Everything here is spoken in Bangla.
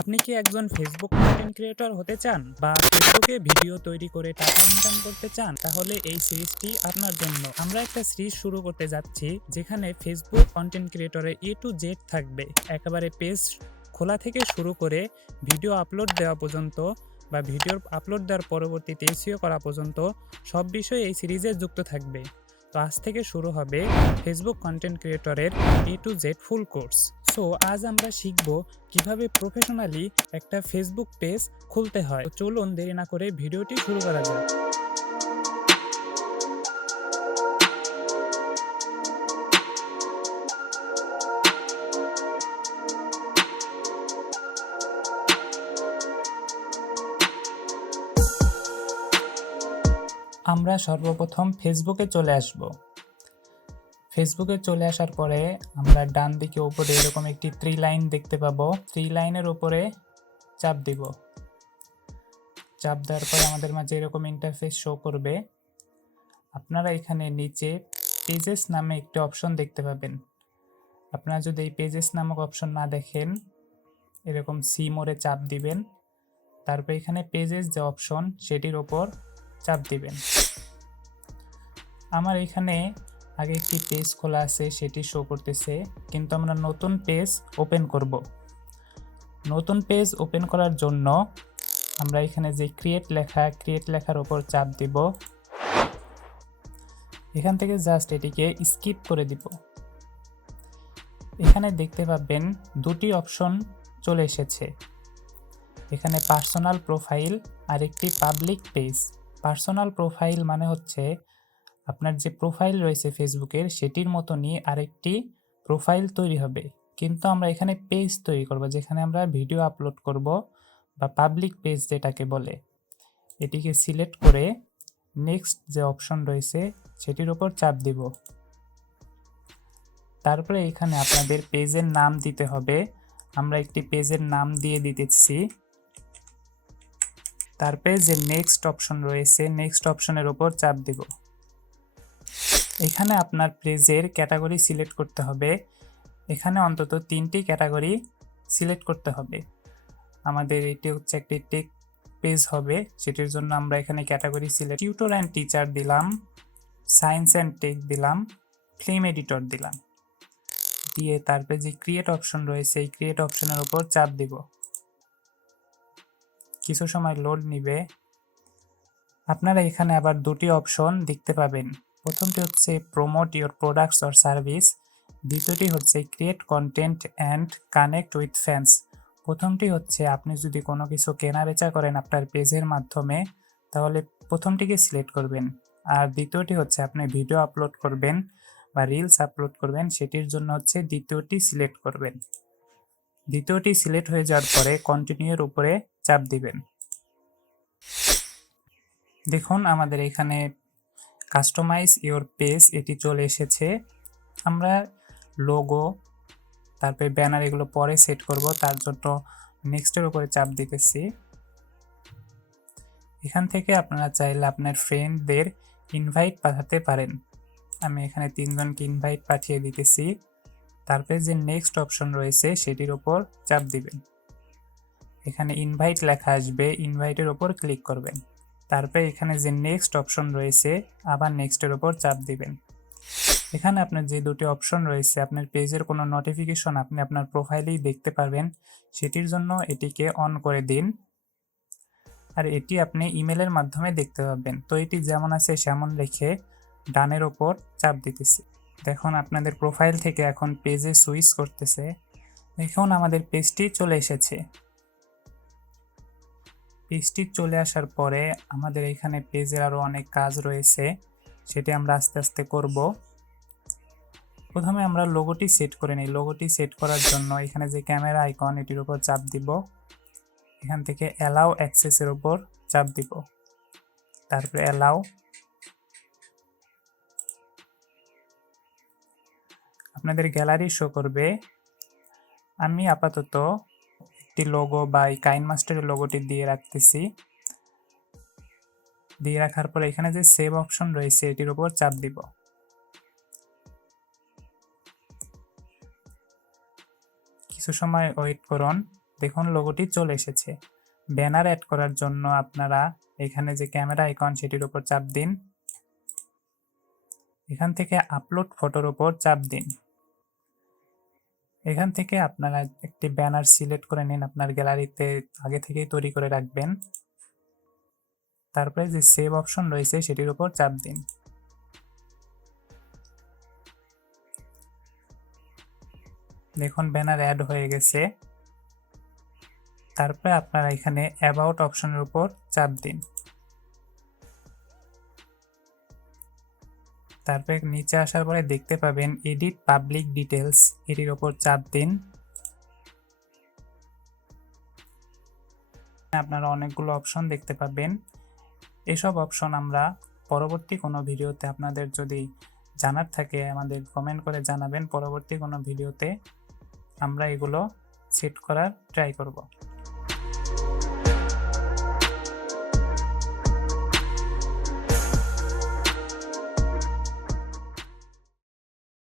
আপনি কি একজন ফেসবুক কন্টেন্ট ক্রিয়েটর হতে চান বা ফেসবুকে ভিডিও তৈরি করে টাকা ইনকাম করতে চান? তাহলে এই সিরিজটি আপনার জন্য। আমরা একটা সিরিজ শুরু করতে যাচ্ছি, যেখানে ফেসবুক কন্টেন্ট ক্রিয়েটরের এ টু জেড থাকবে। একেবারে পেজ খোলা থেকে শুরু করে ভিডিও আপলোড দেওয়া পর্যন্ত বা ভিডিও আপলোড দেওয়ার পরবর্তীতে এসিও করা পর্যন্ত সব বিষয় এই সিরিজে যুক্ত থাকবে। তো আজ থেকে শুরু হবে Facebook content ক্রিয়েটরের A to Z full course so আজ আমরা শিখব কীভাবে প্রফেশনালি একটা ফেসবুক পেজ খুলতে হয়। চলুন দেরি না করে ভিডিওটি শুরু করা যাক। আমরা সর্বপ্রথম ফেসবুকে চলে আসব। ফেসবুকে চলে আসার পরে আমরা ডান দিকে উপরে এরকম একটি থ্রি লাইন দেখতে পাবো। থ্রি লাইনের উপরে চাপ দিব। চাপ দেওয়ার পরে আমাদের মাঝে এরকম ইন্টারফেস শো করবে। আপনারা এখানে নিচে পেজেস নামে একটি অপশন দেখতে পাবেন। আপনারা যদি এই পেজেস নামক অপশন না দেখেন, এরকম সি মোড়ে চাপ দিবেন। তারপর এখানে পেজেস যে অপশন সেটির ওপর চাপ দিবেন। আমার এখানে আগে একটি পেজ খোলা আছে, সেটি শো করতেছে। কিন্তু আমরা নতুন পেজ ওপেন করব। নতুন পেজ ওপেন করার জন্য আমরা এখানে যে ক্রিয়েট লেখা ক্রিয়েট লেখার ওপর চাপ দিব। এখান থেকে জাস্ট এটিকে স্কিপ করে দিব। এখানে দেখতে পাবেন দুটি অপশন চলে এসেছে। এখানে পার্সোনাল প্রোফাইল আর একটি পাবলিক পেজ পার্সোনাল প্রোফাইল মানে হচ্ছে আপনার যে প্রোফাইল রয়েছে ফেসবুকের সেটির মতনই আরেকটি প্রোফাইল তৈরি হবে। কিন্তু আমরা এখানে পেজ তৈরি করব, যেখানে আমরা ভিডিও আপলোড করব বা পাবলিক পেজ যেটাকে বলে। এটিকে সিলেক্ট করে নেক্সট যে অপশন রয়েছে, সেটির ওপর চাপ দিব। তারপরে এখানে আপনাদের পেজের নাম দিতে হবে। আমরা একটি পেজের নাম দিয়ে দিতেছি। তারপরে যে নেক্সট অপশন রয়েছে নেক্সট অপশনের ওপর চাপ দিব। এখানে আপনার পেজের ক্যাটাগরি সিলেক্ট করতে হবে। এখানে অন্তত তিনটি ক্যাটাগরি সিলেক্ট করতে হবে। আমাদের এটি হচ্ছে একটি টেক পেজ হবে। সেটির জন্য আমরা এখানে category select, tutor and teacher দিলাম, সায়েন্স অ্যান্ড টেক দিলাম, ফিল্ম এডিটর দিলাম। দিয়ে তারপরে যে ক্রিয়েট অপশন রয়েছে, এই ক্রিয়েট অপশনের উপর চাপ দিব। কিছু সময় লোড নিবে। আপনারা এখানে আবার দুটি অপশন দেখতে পাবেন। প্রথমটি হচ্ছে promote your products or service দ্বিতীয়টি হচ্ছে create content and connect with fans প্রথমটি হচ্ছে আপনি যদি কোনো কিছু কেনা বেচা করেন আপনার পেজের মাধ্যমে, তাহলে প্রথমটিকে সিলেক্ট করবেন। আর দ্বিতীয়টি হচ্ছে আপনি ভিডিও আপলোড করবেন বা রিলস আপলোড করবেন, সেটির জন্য হচ্ছে দ্বিতীয়টি সিলেক্ট করবেন। দ্বিতীয়টি সিলেক্ট হয়ে যাওয়ার পরে কন্টিনিউর উপরে চাপ দিবেন। দেখুন আমাদের এখানে কাস্টমাইজ ইওর পেজ এটি চলে এসেছে। আমরা লোগো তারপরে ব্যানার এগুলো পরে সেট করব, তার জন্য নেক্সটের উপরে চাপ দিতেছি। এখান থেকে আপনারা চাইলে আপনার ফ্রেন্ডদের ইনভাইট পাঠাতে পারেন। আমি এখানে তিনজনকে ইনভাইট পাঠিয়ে দিতেছি। তারপরে যে নেক্সট অপশন রয়েছে, সেটির ওপর চাপ দিবেন। এখানে ইনভাইট লেখা আসবে ইনভাইটের ওপর ক্লিক করবেন। তারপরে এখানে যে নেক্সট অপশন রয়েছে, আবার নেক্সটের ওপর চাপ দিবেন। এখানে আপনার যে দুটি অপশন রয়েছে, আপনার পেজের কোনো নোটিফিকেশন আপনি আপনার প্রোফাইলেই দেখতে পারবেন। সেটির জন্য এটিকে অন করে দিন। আর এটি আপনি ইমেলের মাধ্যমে দেখতে পাবেন। তো এটি যেমন আছে সেমন রেখে ডানের ওপর চাপ দিতেছি। দেখুন, আপনাদের প্রোফাইল থেকে এখন পেজে সুইচ করতেছে। দেখুন, আমাদের পেজটি চলে এসেছে। পেজটি চলে আসার পরে আমাদের এখানে পেজের আরও অনেক কাজ রয়েছে, সেটি আমরা আস্তে আস্তে করব। প্রথমে আমরা লোগোটি সেট করে নিই। লোগোটি সেট করার জন্য এখানে যে ক্যামেরা আইকন এটির উপর চাপ দিব। এখান থেকে অ্যালাউ অ্যাক্সেসের উপর চাপ দিব। তারপরে অ্যালাউ আপনাদের গ্যালারি শো করবে। আমি আপাতত একটি লোগো বা এই কাইন মাস্টারের লোগোটি দিয়ে রাখতেছি। দিয়ে রাখার পরে এখানে যে সেভ অপশন রয়েছে, এটির উপর চাপ দিব। কিছু সময় ওয়েট করুন। দেখুন লোগোটি চলে এসেছে। ব্যানার অ্যাড করার জন্য আপনারা এখানে যে ক্যামেরা আইকন সেটির উপর চাপ দিন। এখান থেকে আপলোড ফটোর উপর চাপ দিন। এখান থেকে আপনারা একটি ব্যানার সিলেক্ট করে নিন, আপনার গ্যালারিতে আগে থেকেই তৈরি করে রাখবেন। তারপরে যে সেভ অপশন রয়েছে সেটির উপর চাপ দিন। দেখুন, ব্যানার অ্যাড হয়ে গেছে। তারপরে আপনারা এখানে অ্যাবাউট অপশনের উপর চাপ দিন। তারপরে নিচে আসার পরে দেখতে পাবেন এডিট পাবলিক ডিটেলস এটির ওপর চাপ দিন। আপনারা অনেকগুলো অপশন দেখতে পাবেন। এসব অপশন আমরা পরবর্তী কোনো ভিডিওতে আপনাদের যদি জানার থাকে, আমাদের কমেন্ট করে জানাবেন। পরবর্তী কোনো ভিডিওতে আমরা এগুলো সেট করার ট্রাই করব।